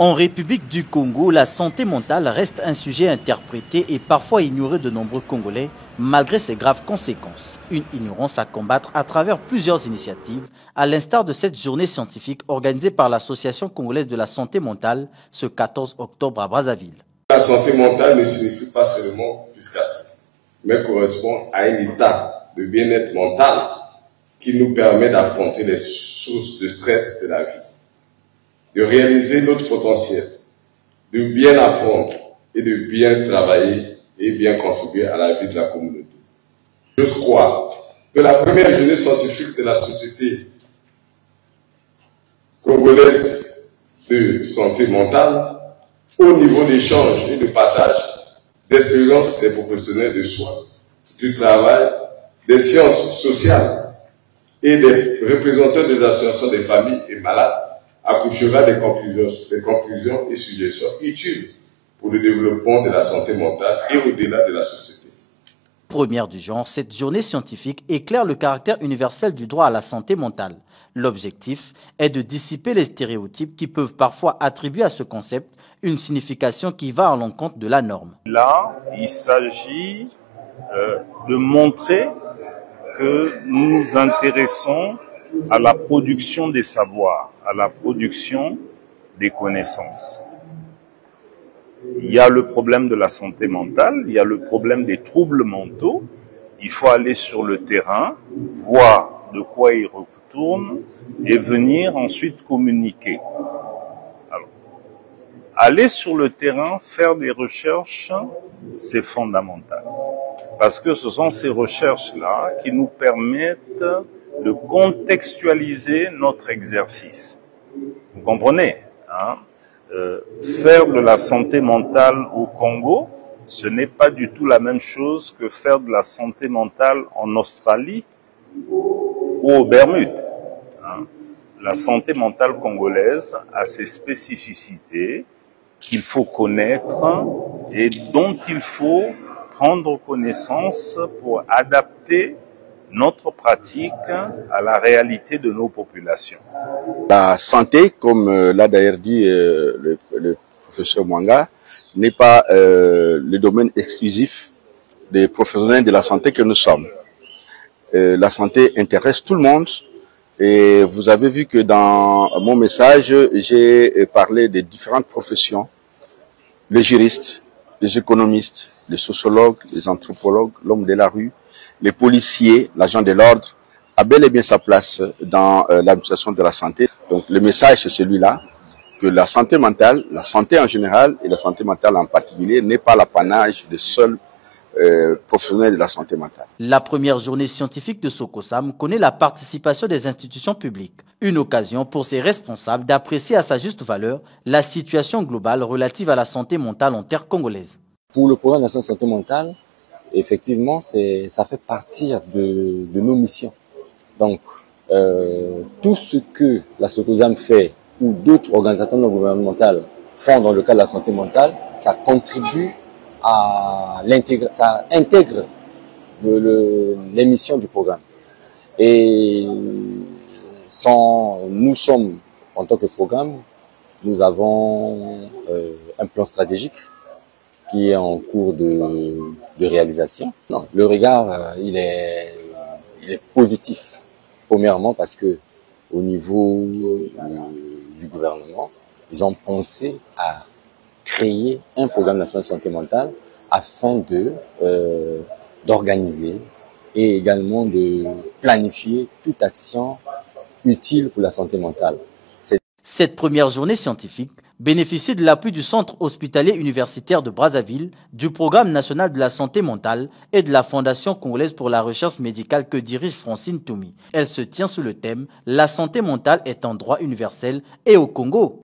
En République du Congo, la santé mentale reste un sujet interprété et parfois ignoré de nombreux Congolais, malgré ses graves conséquences. Une ignorance à combattre à travers plusieurs initiatives, à l'instar de cette journée scientifique organisée par l'Association congolaise de la santé mentale ce 14 octobre à Brazzaville. La santé mentale ne signifie pas seulement psychiatrie, mais correspond à un état de bien-être mental qui nous permet d'affronter les sources de stress de la vie, de réaliser notre potentiel, de bien apprendre et de bien travailler et bien contribuer à la vie de la communauté. Je crois que la première journée scientifique de la Société congolaise de santé mentale, au niveau d'échange et de partage d'expériences des professionnels de soins, du travail, des sciences sociales et des représentants des associations des familles et malades, accouchera des conclusions et suggestions utiles pour le développement de la santé mentale et au-delà de la société. Première du genre, cette journée scientifique éclaire le caractère universel du droit à la santé mentale. L'objectif est de dissiper les stéréotypes qui peuvent parfois attribuer à ce concept une signification qui va à l'encontre de la norme. Là, il s'agit de montrer que nous nous intéressons à la production des savoirs, à la production des connaissances. Il y a le problème de la santé mentale, il y a le problème des troubles mentaux. Il faut aller sur le terrain, voir de quoi ils retournent et venir ensuite communiquer. Alors, aller sur le terrain, faire des recherches, c'est fondamental. Parce que ce sont ces recherches-là qui nous permettent de contextualiser notre exercice. Vous comprenez, hein? Faire de la santé mentale au Congo, ce n'est pas du tout la même chose que faire de la santé mentale en Australie ou aux Bermudes. Hein? La santé mentale congolaise a ses spécificités qu'il faut connaître et dont il faut prendre connaissance pour adapter notre pratique à la réalité de nos populations. La santé, comme l'a d'ailleurs dit le professeur Mwanga, n'est pas le domaine exclusif des professionnels de la santé que nous sommes. La santé intéresse tout le monde et vous avez vu que dans mon message, j'ai parlé des différentes professions, les juristes, les économistes, les sociologues, les anthropologues, l'homme de la rue, les policiers, l'agent de l'ordre, a bel et bien sa place dans l'administration de la santé. Donc le message c'est celui-là, que la santé mentale, la santé en général et la santé mentale en particulier n'est pas l'apanage des seuls professionnels de la santé mentale. La première journée scientifique de Sokosam connaît la participation des institutions publiques. Une occasion pour ses responsables d'apprécier à sa juste valeur la situation globale relative à la santé mentale en terre congolaise. Pour le programme national de santé mentale, effectivement, ça fait partie de nos missions. Donc, tout ce que la Sokosam fait ou d'autres organisations non gouvernementales font dans le cadre de la santé mentale, ça contribue à l'intégrer, ça intègre les missions du programme. Et nous sommes, en tant que programme, nous avons un plan stratégique qui est en cours de réalisation. Non, le regard, il est positif. Premièrement parce que au niveau du gouvernement, ils ont pensé à créer un programme national de santé mentale afin d'organiser et également de planifier toute action utile pour la santé mentale. Cette première journée scientifique bénéficie de l'appui du Centre hospitalier universitaire de Brazzaville, du Programme national de la santé mentale et de la Fondation congolaise pour la recherche médicale que dirige Francine Toumi. Elle se tient sous le thème « La santé mentale est un droit universel et au Congo ».